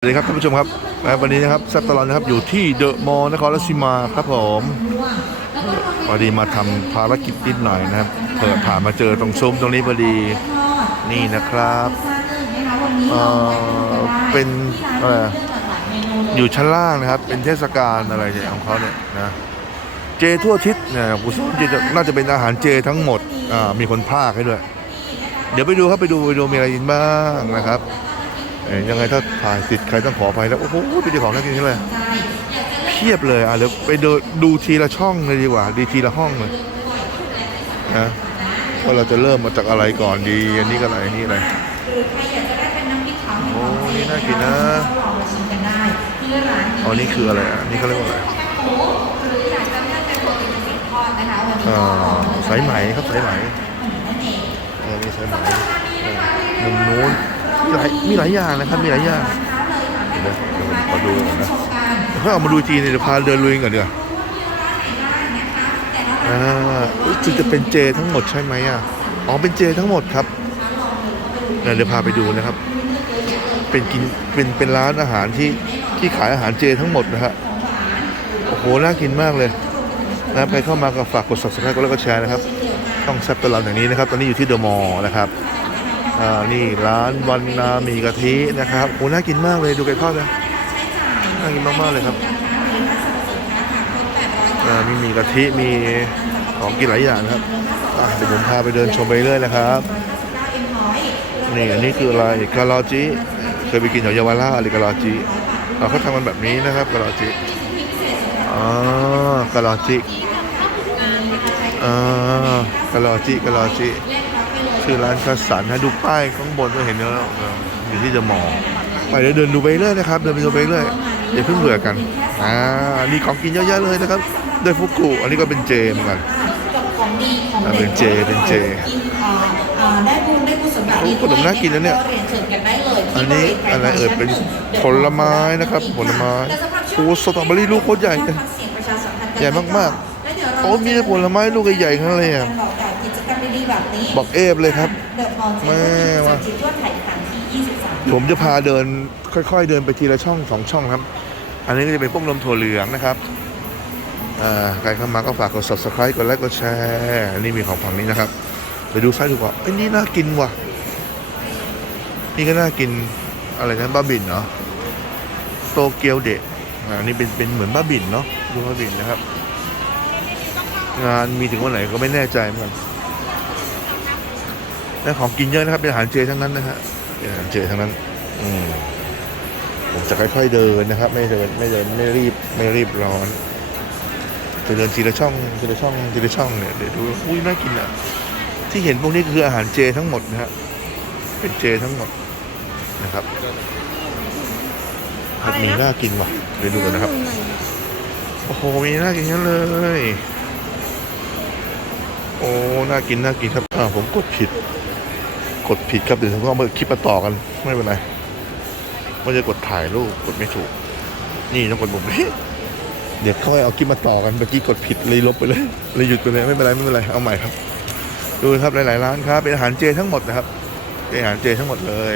สวัสดีครับท่านผู้ชมครับวันนี้นะครับแซับตลอดนะครับอยู่ที่เดอะมอลล์นครราชสีมาครับผมพอดีมาทำภารกิจนิดหน่อยนะครับเปิดผ่านมาเจอตรงซุ้มตรงนี้พอดีนี่นะครับเอ่อเป็นอะไรอยู่ชั้นล่างนะครับ เป็นเทศกาลอะไรเนี่ยของเขาเนี่ยนะเจทั่วทิศเนี่ยกุศลเจน่าจะเป็นอาหารเจทั้งหมดอ่ามีคนพากให้ด้วย เดี๋ยวไปดูครับไปดูไปดูมีอะไรกินบ้างนะครับ ยังไงถ้าถ่ายติดใครต้องขออภัยแล้วโอ้โหดูดีของน่ากินนี่เลยเพียบเลยอะเดี๋ยวไปดูดูทีละช่องเลยดีกว่า ดีทีละห้องเลยนะว่าเราจะเริ่มมาจากอะไรก่อนดี อันนี้ก็อะไรอันนี่อะไรหรือใครอยากจะได้เป็นน้ำพริกเผาโอ้นี่น่ากินนะก็ลองมาชิมกันได้ที่ร้านอ๋อนี่คืออะไรอะนี่เขาเรียกว่าอะไรหมูหรืออยากจะเลือกเป็นโปรตีนเป็นทอดนะคะวันนี้อ่าก็สายไหมครับสายไหมนั่นเองเออมีสายไหมเออมุมนู้น หลายมีหลายอย่างนะครับมีหลายอย่างเดี๋ยวนะเดี๋ยวผมขอดูก่อนนะชมกันเดี๋ยวเขาเอามาดูจีนเนี่ยเดี๋ยวพาเดินลุยก่อนดีกว่าอ่าจึงจะเป็นเจทั้งหมดใช่ไหมอะอ๋อเป็นเจทั้งหมดครับเดี๋ยวพาไปดูนะครับ เป็นกินเป็นเป็นร้านอาหารที่ที่ขายอาหารเจทั้งหมดนะฮะโอ้โหน่ากินมากเลยนะใครเข้ามาก็ฝากกด subscribe กดไลค์กดแชร์นะครับ ต้องแซ่บตลอดอย่างนี้นะครับ ตอนนี้อยู่ที่เดอะมอลล์นะครับ อ่านี่ร้านวันนามีกะทินะครับโอ้น่ากินมากเลยดูไก่ทอดนะน่ากินมากๆเลยครับอ่ามีมีกะทิมีของกินหลายอย่างนะครับอะเดี๋ยวผมพาไปเดินชมไปเรื่อยนะครับนี่อันนี้คืออะไรกะลอจิเคยไปกินแถวเยาวราชหรือกะลอจิอ่าเขาทำมันแบบนี้นะครับกะลอจิอ๋อกะลอจิอ่ากะลอจิกะลอจิ ชื่อร้านคัสสันนะดูป้ายข้างบนก็เห็นแล้วเอออยู่ที่เดอะมอลล์ไปเดี๋ยวเดินดูไปเรื่อยนะครับเดินไปดูไปเรื่อยอย่าเพิ่งเบื่อกันอ่านี่ของกินเยอะแยะเลยนะครับด้วยฟุกุอันนี้ก็เป็นเจเหมือนกันกับของดีของอ่าเด็เป็ดนเจเป็นเจกินเอ่อเอ่อได้บุญได้กุศลแบบนี้โอ้ขนมน่ากินนะเนี่ยเรียนเชิญกันได้เลยอันนี้อะไรเอ่ยเป็นผลไม้นะครับ ผลไม้แต่สำหรับช่วงโอ้สตรอเบอรี่ลูกโคตรใหญ่เลยฟังเสียงประชาสัมพันธ์นใหญ่มากแล้วเดี๋ยวเราโอ้มีแต่ผลไม้ลูกใหญ่ๆทั้งนั้นเลยอะ ดีๆแบบนี้บอกเอฟเลยครับเดอะมอลล์แม่ว่ะจิตทั่วไทยครั้งที่ 23 ผมจะพาเดินค่อย ๆ เดินไปทีละช่องสองช่องครับ อันนี้ก็จะเป็นพวกนมถั่วเหลืองนะครับอ่าใครเข้ามาก็ฝากกด subscribe กดไลค์กดแชร์อันนี้มีของฝั่งนี้นะครับ ไปดูซ้ายดูขวาไอ้ยนี่น่ากินว่ะ นี่ก็น่ากินอะไรนะบ้าบินเนาะโตเกียวเดะอ่าอันนี้เป็นเป็นเหมือนบ้าบินเนาะดูบ้าบินนะครับ งานมีถึงวันไหนก็ไม่แน่ใจเหมือนกัน และของกินเยอะนะครับเป็นอาหารเจทั้งนั้นนะฮะเป็นอาหารเจทั้งนั้น อืมผมจะค่อยๆเดินนะครับ ไม่เดินไม่เดินไม่รีบไม่รีบร้อนจะเดินทีละช่องทีละช่องทีละช่องเนี่ยเดี๋ยวดูอุ้ยน่ากินอะ ที่เห็นพวกนี้คืออาหารเจทั้งหมดนะฮะเป็นเจทั้งหมดนะครับผัดหมีน่ากินว่ะเดี๋ยวดูกันนะครับโอ้โหมีน่ากินทั้งนั้นเลย โอ้น่ากินน่ากินครับอ่าผมกดผิด กดผิดครับเดี๋ยวผมก็เอามาคลิปมาต่อกันไม่เป็นไรว่าจะกดถ่ายรูปกดไม่ถูก นี่ต้องกดปุ่มนี้เดี๋ยวค่อยเอาคลิปมาต่อกันเมื่อกี้กดผิดเลยลบไปเลยเลยหยุดไปเลยไม่เป็นไรไม่เป็นไรเอาใหม่ครับ ดูครับหลายๆร้านครับ เป็นอาหารเจทั้งหมดนะครับเป็นอาหารเจทั้งหมดเลย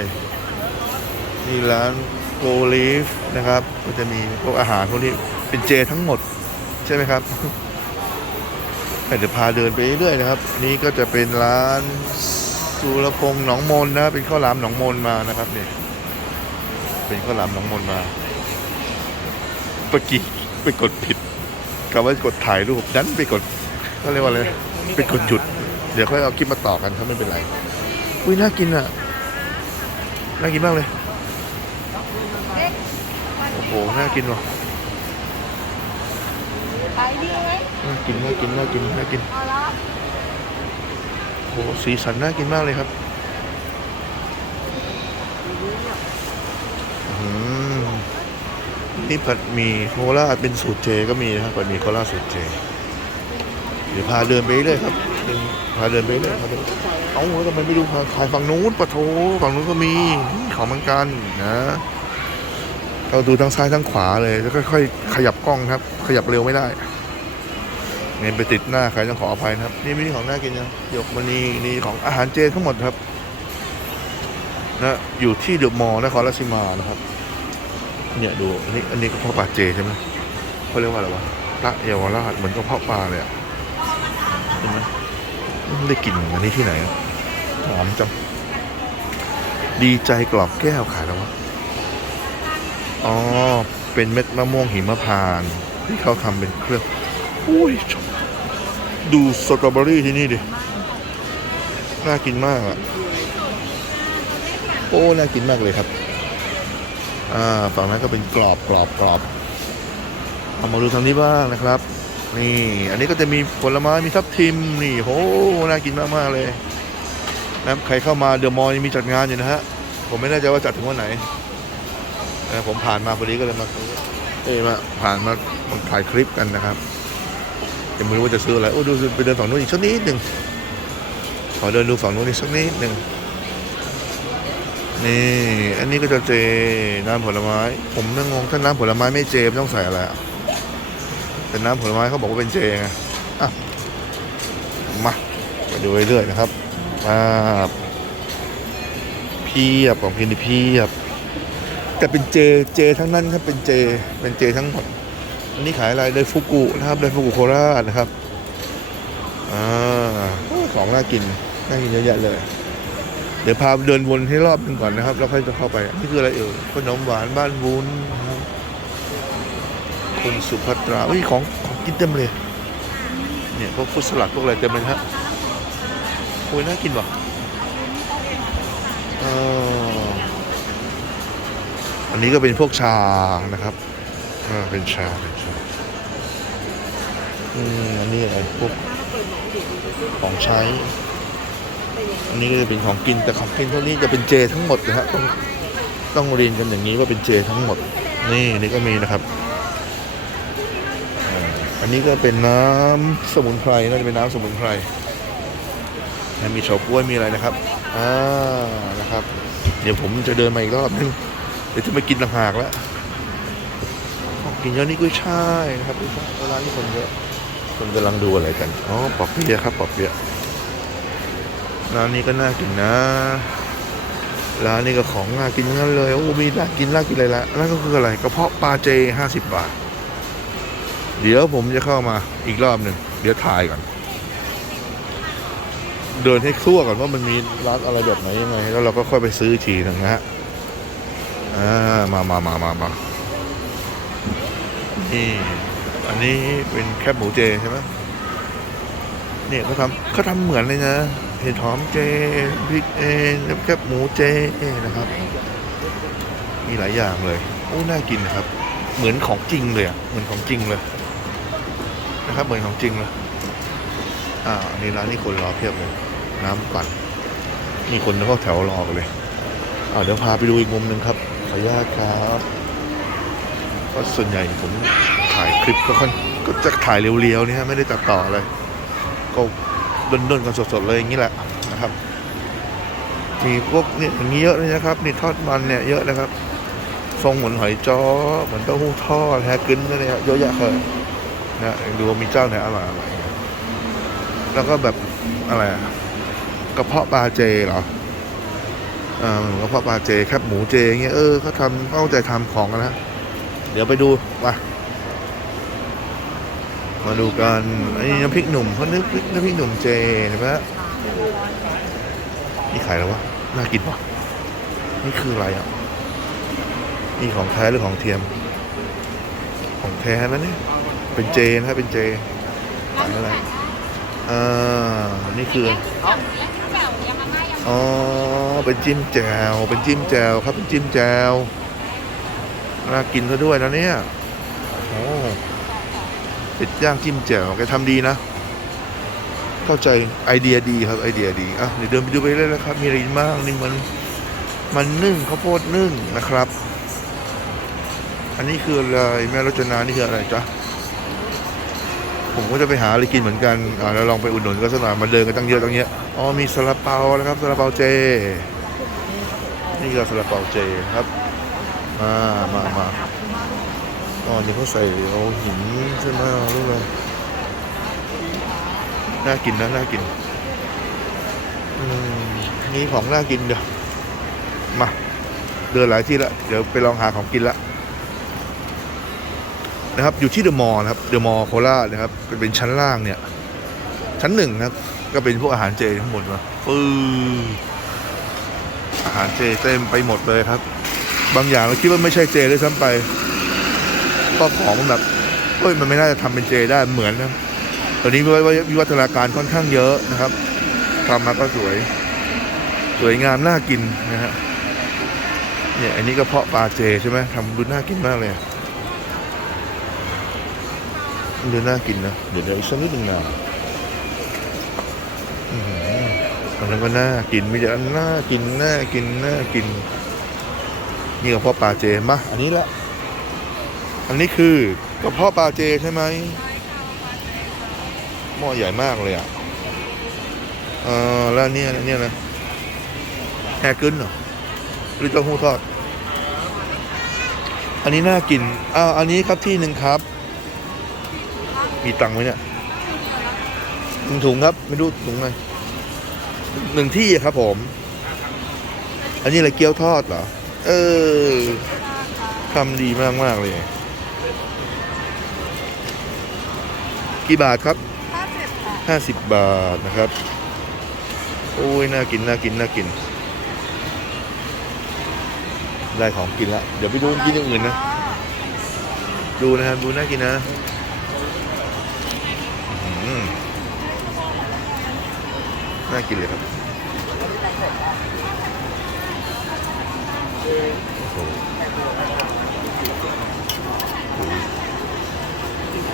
นี่ร้านโกลีฟนะครับ ก็จะมีพวกอาหารพวกนี้เป็นเจทั้งหมด ใช่ไหมครับเดี๋ยวพาเดินไปเรื่อยๆนะครับ นี่ก็จะเป็นร้าน สุรพงษ์หนองมนนะ เป็นข้าวหลามหนองมนมานะครับเนี่ยเป็นข้าวหลามหนองมนมาเมื่อกี้ไปกดผิดกะว่ากดถ่ายรูปดันไปกดก็เรียกว่าอะไรไปกดจุด เดี๋ยวค่อยเอาคลิปมาต่อกันครับไม่เป็นไรอุ้ยน่ากินอะน่ากินมากเลยโอ้โหน่ากินว่ะน่ากินน่ากินน่ากินน่ากิน โอ้โหสีสันน่ากินมากเลยครับนี่ผัดหมีโคราชเป็นสูตรเจก็มีนะครับผัดหมีโคราชสูตรเจเดี๋ยวพาเดินไปเรื่อยครับพาเดินไปเรื่อยครับเอ้าแล้วทำไมไม่ดูพาขายฝั่งนู้นปะโถฝั่งนู้นก็มีของมือนกันนะเราดูทั้งซ้ายทั้งขวาเลยแล้วค่อยๆขยับกล้องครับ ขยับเร็วไม่ได้ นี่ไปติดหน้าใครต้องขออภัยนะครับ นี่ไม่ใช่ของน่ากินนะหยกมณีนี่ของอาหารเจทั้งหมดครับนะอยู่ที่เดอะมอลล์นครราชสีมานะครับ เนี่ยดูอันนี้อันนี้กระเพาะปลาเจใช่ไหมเขาเรียกว่าอะไรวะพระเยาวราชเหมือนกระเพาะปลาเลยอะเห็นไหมไม่ได้กลิ่นอันนี้ที่ไหนหอมจังดีใจกรอบแก้วขายแล้ววะอ๋อเป็นเม็ดมะม่วงหิมพานต์ที่เขาทำเป็นเครื่องอุ้ยชอบ ดูสตรอเบอรี่ที่นี่ดิ น่ากินมากอะ โอ้ น่ากินมากเลยครับ อ่า ฝั่งนั้นก็เป็นกรอบกรอบกรอบ เอามาดูทางนี้บ้างนะครับ นี่ อันนี้ก็จะมีผลไม้ มีทับทิม นี่โห น่ากินมากมากเลยนะใครเข้ามาเดอะมอลล์ยังมีจัดงานอยู่นะฮะ ผมไม่แน่ใจว่าจัดถึงวันไหนนะผมผ่านมาพอดีก็เลยมาเอ้ยมาผ่านมาถ่ายคลิปกันนะครับ ยังไม่รู้ว่าจะซื้ออะไรโอ้ดูไปเดินฝั่งนู้นอีกสักนิดหนึ่งขอเดินดูฝั่งนู้นอีกสักนิดหนึ่งนี่อันนี้ก็จะเจน้ำผลไม้ ผมนั่งงงถ้าน้ำผลไม้ไม่เจมันต้องใส่อะไรอะแต่น้ำผลไม้เขาบอกว่าเป็นเจไงอะมาไปดูเรื่อยๆนะครับมาเพียบของกินนี่เพียบแต่เป็นเจเจทั้งนั้นครับเป็นเจเป็นเจทั้งหมด อันนี้ขายอะไรเลยฟุกุนะครับเลยฟุกุโคราชนะครับอ่าของน่ากินน่ากินเยอะแยะเลย เดี๋ยวพาเดินวนให้รอบหนึงก่อนนะครับ แล้วค่อยจะเข้าไป นี่คืออะไรเอ่ยขนมหวานบ้านวุ้นครับคุณสุภัตราเฮ้ยของของกินเต็มเลย เนี่ยพวกฟุตสลัดพวกอะไรเต็มเลยครับโอ้ยน่ากินว่ะอันนี้ก็เป็นพวกชานะครับ อ่าเป็นชาเป็นชาอืมอันนี้อะไรพวกของใช้ อันนี้ก็จะเป็นของกินแต่ของกินพวกนี้จะเป็นเจทั้งหมดนะฮะต้องต้องเรียนกันอย่างนี้ว่าเป็นเจทั้งหมด นี่นี่ก็มีนะครับอันนี้ก็เป็นน้ำสมุนไพรน่าจะเป็นน้ำสมุนไพรนะมีเฉาก๊วยมีอะไรนะครับอ่านะครับ เดี๋ยวผมจะเดินมาอีกรอบนึงเดี๋ยวจะมากินต่างหากแล้ว กินเยอะนี่กุ้ยช่ายนะครับกุ้ยช่ายร้านนี้คนเยอะคนกำลังดูอะไรกันอ๋อปอกเปียครับปอกเปียร้านนี้ก็น่ากินนะร้านนี้ก็ของน่ากินทั้งนั้นเลยโอ้มีน่ากินน่ากินอะไรละนั่นก็คืออะไรกระเพาะปลาเจห้าสิบบาท เดี๋ยวผมจะเข้ามาอีกรอบหนึ่งเดี๋ยวถ่ายก่อนเดินให้ทั่วก่อนว่ามันมีร้านอะไรแบบไหนยังไง แล้วเราก็ค่อยไปซื้ออีกทีนึงนะฮะอ่ามามามามามา นี่อันนี้เป็นแคบหมูเจใช่ไหมเนี่ยเขาทำเขาทำเหมือนเลยนะเห็ดหอมเจพริกเองน้แคบหมูเจนะครับ มีหลายอย่างเลยโอ้น่ากินนะครับ เหมือนของจริงเลยอะเหมือนของจริงเลย นะครับ เหมือนของจริงเลยอ่าอันนี้ร้านนี้คนรอเพียบเลย น้ำปั่นนี่คนเข้าแถวรอกันเลยอ่าเดี๋ยวพาไปดูอีกมุมหนึ่งครับขออนุญาตครับ ก็ส่วนใหญ่ผมถ่ายคลิปก็ค่อนก็จะถ่ายเรียวๆนี่ฮะไม่ได้ตัดต่ออะไรก็ด้นๆกันสดๆเลยอย่างนี้แหละนะครับ มีพวกเนี่ยอย่างนี้เยอะเลยนะครับนี่ทอดมันเนี่ยเยอะนะครับ ทรงเหมือนหอยจ้อเหมือนเต้าหู้ทอดแฮกึ้นอะไรเยเยอะแยะเลยนะดูว่ามีเจ้าไหนอร่อยอร่อยแล้วก็แบบอะไรกระเพาะปลาเจเหรออ่ากระเพาะปลาเจแคบหมูเจเงี้ยเออเขาทำเข้าใจทำของกันนะ เดี๋ยวไปดูมามาดูกันไอ้น้ำพริกหนุ่มเขานึกน้ำพริกหนุ่มเจเห็นไหมฮะนี่ขายแล้ววะน่ากินปะนี่คืออะไรอะนี่ของแท้หรือของเทียม ของแท้นะเนี่ยเป็นเจนะครับเป็นเจขายอะไรอ่านี่คืออ๋อเป็นจิ้มแจวเป็นจิ้มแจวครับเป็นจิ้มแจว น่ากินซะด้วยนะเนี่ยโอ้เป็ดย่างจิ้มแจ่วแกทำดีนะ เข้าใจไอเดียดีครับไอเดียดีอะเดี๋ยวเดินไปดูไปเรื่อยๆครับ มีอะไรบ้างนี่มันมันนึ่งข้าวโพดนึ่งนะครับ อันนี้คืออะไรแม่รจนานี่คืออะไรจ๊ะผมก็จะไปหาอะไรกินเหมือนกันอ่าแล้วลองไปอุดหนุนก็สักหน่อยมาเดินกันตั้งเยอะตั้งเยอะอ๋อมีซาลาเปานะครับซาลาเปาเจ นี่ก็ซาลาเปาเจครับ มามามาอ๋อนี่เขาใส่เอาหินใช่ไหมลูกเลยน่ากินนะน่ากินอืมนี่ของน่ากินเดี๋ยวมาเดินหลายที่ละเดี๋ยวไปลองหาของกินละนะครับอยู่ที่เดอะมอลล์นะครับเดอะมอลล์โคราชนะครับเป็นชั้นล่างเนี่ย ชั้นหนึ่งนะครับก็เป็นพวกอาหารเจทั้งหมดมาปื้ออาหารเจเต็มไปหมดเลยครับ บางอย่างเราคิดว่าไม่ใช่เจด้วยซ้ำไป ก็ของมันแบบเฮ้ยมันไม่น่าจะทำเป็นเจได้เหมือนนะตอนนี้วิวัฒนาการค่อนข้างเยอะนะครับทำมาก็สวย สวยงามน่ากินนะฮะเนี่ยอันนี้ก็เพาะปลาเจใช่ไหมทำดูน่ากินมากเลยดูน่ากินนะเดี๋ยวเดี๋ยวอีกสักนิดหนึ่งนะอันนั้นก็น่ากินมีแต่อันน่ากินน่ากินน่ากินน กระเพาะปลาเจมาอันนี้ละ อันนี้คือกระเพาะปลาเจใช่ไหมหม้อใหญ่มากเลยอะเออแล้วเนี่ยเนี่ยนะแฮกึนเหรอหรือเต้าหู้ทอด อันนี้น่ากินอ้าวอันนี้ครับที่หนึ่งครับ มีตังค์ไหมเนี่ยหนึ่งถุงครับไม่รู้ถุงไหนหนึ่งที่อะครับผม อันนี้อะไรเกี๊ยวทอดเหรอ เออทำดีมากมากๆเลย กี่บาทครับห้าสิบค่ะห้าสิบบาทนะครับ โอ้ย น่ากิน น่ากิน น่ากิน ได้ของกินละ เดี๋ยวไปดูกินอย่างอื่นนะ ดูนะครับ ดูน่ากินนะอื้อหือน่ากินเลยครับ โอ้โห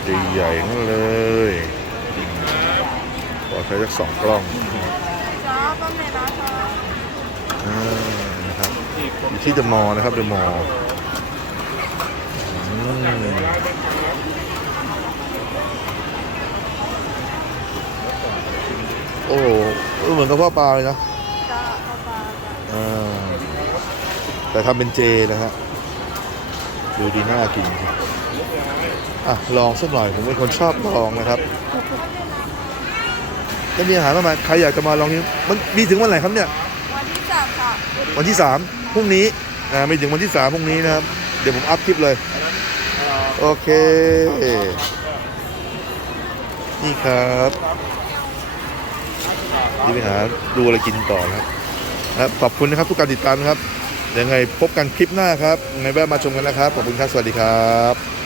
ดูใหญ่ๆนั่นเลยขอใช้สักสองกล้องจ้าก็ไม่ได้ค่ะอ่านะครับอยู่ที่เดอะมอลล์นะครับเดอะมอลล์อืมโอ้โหเหมือนกับพ่อปลาเลยนะจ้าปลาปลาจ้าอ่า แต่ทำเป็นเจนะฮะดูดีน่ากินจริงอะลองสักหน่อยผมเป็นคนชอบลองนะครับแล้วมีอาหารมากมายใครอยากจะมาลองนี่มันมีถึงวันไหนครับเนี่ยวันที่สามค่ะวันที่สามพรุ่งนี้อ่าไม่ถึงวันที่สามพรุ่งนี้นะครับ เดี๋ยวผมอัพคลิปเลย โอเค นี่ครับนี่ไปหาดูอะไรกินต่อนะครับครับขอบคุณนะครับทุกการติดตามนะครับ ยังไงพบกันคลิปหน้าครับยังไงแวะมาชมกันนะครับ ขอบคุณครับ สวัสดีครับ